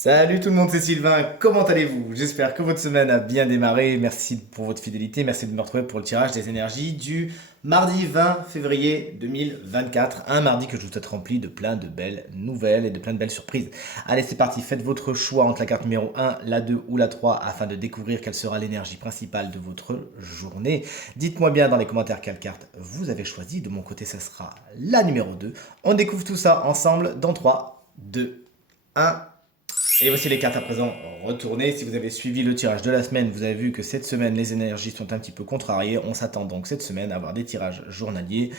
Salut tout le monde, c'est Sylvain, comment allez-vous? J'espère que votre semaine a bien démarré, merci pour votre fidélité, merci de me retrouver pour le tirage des énergies du mardi 20 février 2024, un mardi que je vous souhaite rempli de plein de belles nouvelles et de plein de belles surprises. Allez, c'est parti, faites votre choix entre la carte numéro 1, la 2 ou la 3 afin de découvrir quelle sera l'énergie principale de votre journée. Dites-moi bien dans les commentaires quelle carte vous avez choisi, de mon côté ça sera la numéro 2. On découvre tout ça ensemble dans 3, 2, 1. Et voici les cartes à présent retournées. Si vous avez suivi le tirage de la semaine, vous avez vu que cette semaine, les énergies sont un petit peu contrariées. On s'attend donc cette semaine à avoir des tirages journaliers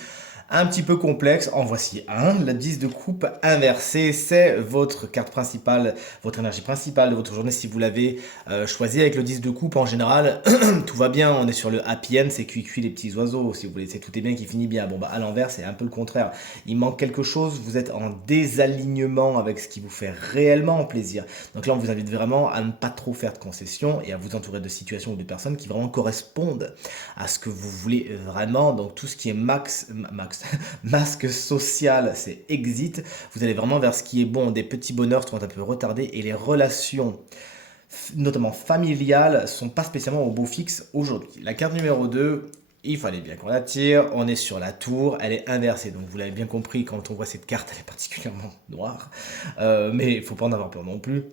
un petit peu complexes. En voici un, la 10 de coupe inversée. C'est votre carte principale, votre énergie principale de votre journée. Si vous l'avez choisi avec le 10 de coupe, en général, tout va bien. On est sur le happy end, c'est cuit les petits oiseaux. Si vous voulez, c'est tout est bien qui finit bien. Bon, bah à l'envers, c'est un peu le contraire. Il manque quelque chose, vous êtes en désalignement avec ce qui vous fait réellement plaisir. Donc là, on vous invite vraiment à ne pas trop faire de concessions et à vous entourer de situations ou de personnes qui vraiment correspondent à ce que vous voulez vraiment. Donc tout ce qui est masque social, c'est exit. Vous allez vraiment vers ce qui est bon. Des petits bonheurs sont un peu retardés et les relations notamment familiales, sont pas spécialement au beau fixe aujourd'hui. La carte numéro 2, il fallait bien qu'on la tire, on est sur la tour, elle est inversée, donc vous l'avez bien compris, quand on voit cette carte, elle est particulièrement noire, mais il ne faut pas en avoir peur non plus.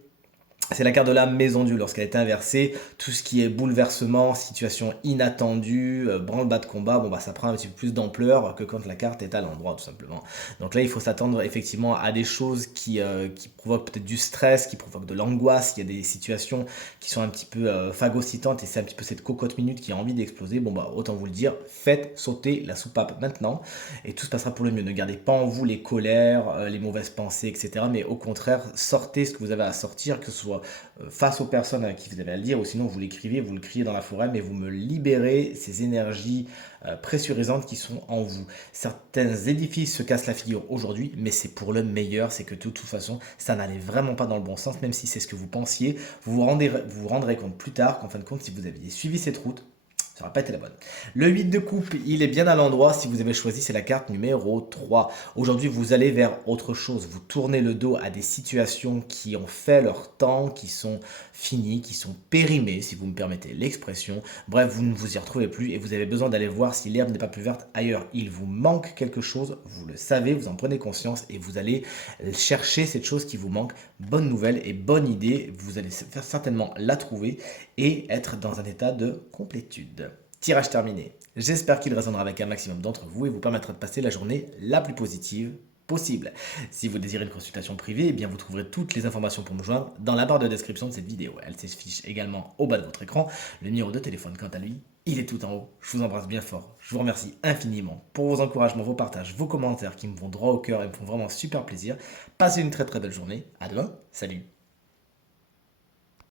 C'est la carte de la maison Dieu lorsqu'elle est inversée, tout ce qui est bouleversement, situation inattendue, branle-bas de combat, bon bah ça prend un petit peu plus d'ampleur que quand la carte est à l'endroit tout simplement. Donc là il faut s'attendre effectivement à des choses qui provoquent peut-être du stress, qui provoquent de l'angoisse, il y a des situations qui sont un petit peu phagocytantes et c'est un petit peu cette cocotte minute qui a envie d'exploser, bon bah autant vous le dire, faites sauter la soupape maintenant et tout se passera pour le mieux. Ne gardez pas en vous les colères, les mauvaises pensées, etc. Mais au contraire, sortez ce que vous avez à sortir, que ce soit face aux personnes à qui vous avez à le dire, ou sinon vous l'écrivez, vous le criez dans la forêt, mais vous me libérez ces énergies pressurisantes qui sont en vous. Certains édifices se cassent la figure aujourd'hui, mais c'est pour le meilleur, c'est que de toute façon, ça n'allait vraiment pas dans le bon sens, même si c'est ce que vous pensiez, vous rendrez compte plus tard qu'en fin de compte, si vous aviez suivi cette route, ça n'aurait pas été la bonne. Le 8 de coupe, il est bien à l'endroit. Si vous avez choisi, c'est la carte numéro 3. Aujourd'hui, vous allez vers autre chose. Vous tournez le dos à des situations qui ont fait leur temps, qui sont finies, qui sont périmées, si vous me permettez l'expression. Bref, vous ne vous y retrouvez plus et vous avez besoin d'aller voir si l'herbe n'est pas plus verte ailleurs. Il vous manque quelque chose, vous le savez, vous en prenez conscience et vous allez chercher cette chose qui vous manque. Bonne nouvelle et bonne idée, vous allez certainement la trouver et être dans un état de complétude. Tirage terminé. J'espère qu'il résonnera avec un maximum d'entre vous et vous permettra de passer la journée la plus positive possible. Si vous désirez une consultation privée, eh bien vous trouverez toutes les informations pour me joindre dans la barre de description de cette vidéo. Elle s'affiche également au bas de votre écran. Le numéro de téléphone, quant à lui, il est tout en haut. Je vous embrasse bien fort. Je vous remercie infiniment pour vos encouragements, vos partages, vos commentaires qui me vont droit au cœur et me font vraiment super plaisir. Passez une très très belle journée. À demain. Salut.